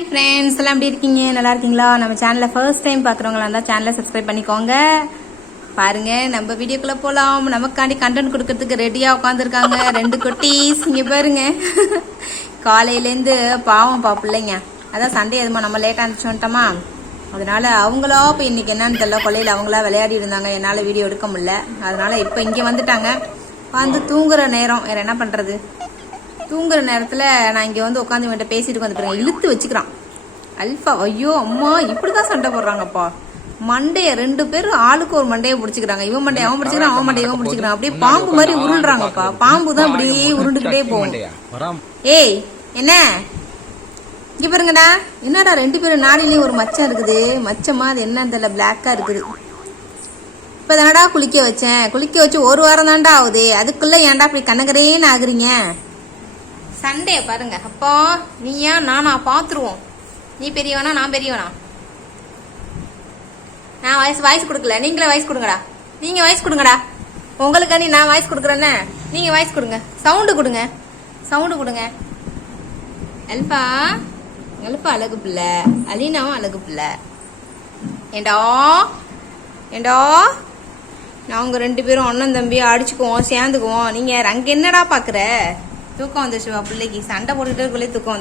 Hi friends எல்லாம் எப்படி இருக்கீங்க? நல்லா இருக்கீங்களா? நம்ம சேனலை ஃபர்ஸ்ட் டைம் பார்க்குறவங்களா இருந்தால் சேனலை சப்ஸ்கிரைப் பண்ணிக்கோங்க. பாருங்க நம்ம வீடியோக்குள்ள போகலாம் நமக்காண்டி கண்டென்ட் கொடுக்கறதுக்கு ரெடியாக உட்காந்துருக்காங்க ரெண்டு குட்டீஸ். இங்கே பாருங்க. காலையிலேருந்து பாவம் பா பிள்ளைங்க. அதான் சண்டே எதுமா? நம்ம லேட்டாக இருந்துச்சோன்ட்டோமா அதனால அவங்களா இப்போ இன்னைக்கு என்னன்னு தெரியல. கொள்ளையில் அவங்களா விளையாடி இருந்தாங்க. என்னால் வீடியோ எடுக்க முடியல. அதனால இப்போ இங்கே வந்துட்டாங்க. வந்து தூங்குற நேரம். வேற என்ன பண்ணுறது தூங்குற நேரத்தில் நான் இங்கே வந்து உட்காந்து இவன்ட்ட பேசிட்டு வந்து பாருங்க. இழுத்து வச்சுக்கிறான். அல்ஃபா ஐயோ அம்மா இப்படி தான் சண்டை போடுறாங்கப்பா. மண்டைய ரெண்டு பேரும் ஆளுக்கு ஒரு மண்டையை பிடிச்சிக்கிறாங்க. இவன் மண்டைய அவன் பிடிச்சிக்கிறான் அவன் மண்டைய இவன் பிடிச்சிக்கிறான். அப்படியே பாம்பு மாதிரி உருள்றாங்கப்பா பாம்பு தான் அப்படியே உருண்டுக்கிட்டே போகும். ஏய் என்ன? இங்க பாருங்கடா. என்னடா ரெண்டு பேரும் நாளிலையும் ஒரு மச்சம் இருக்குது? மச்சமா அது என்னன்னு தெரியல. பிளாக்கா இருக்குது. இப்ப தானடா குளிக்க வச்சேன். குளிக்க வச்சு ஒரு வாரம் தான்டா ஆகுது. அதுக்குள்ள ஏன்டா இப்படி கண்ணகரேன்னு ஆகுறீங்க? சண்டே பாருங்க. அப்பா நீயா நானா பாத்துருவோம் நீ பெரியவனா நான் பெரியவனா? நான் வாய்ஸ் வாய்ஸ் கொடுக்கல. நீங்களே வாய்ஸ் கொடுங்கடா. நீங்க வாய்ஸ் கொடுங்கடா. உங்களுக்கு நீ நான் வாய்ஸ் கொடுக்குறேன்னே நீங்க வாய்ஸ் கொடுங்க. சவுண்டு கொடுங்க. சவுண்டு கொடுங்க. அல்பா அல்பா அழகு பிள்ளை. அலீனாவும் அழகு பிள்ளை. ஏண்டா? ஏண்டா? நாங்கள் ரெண்டு பேரும் அண்ணன் தம்பி அடிச்சுக்குவோம் சேர்ந்துக்குவோம். நீங்கள் அங்கே என்னடா பார்க்குற தூக்கம் வந்துச்சு பிள்ளைக்கு. சண்டை போட்டுக்கிட்டே தூக்கம்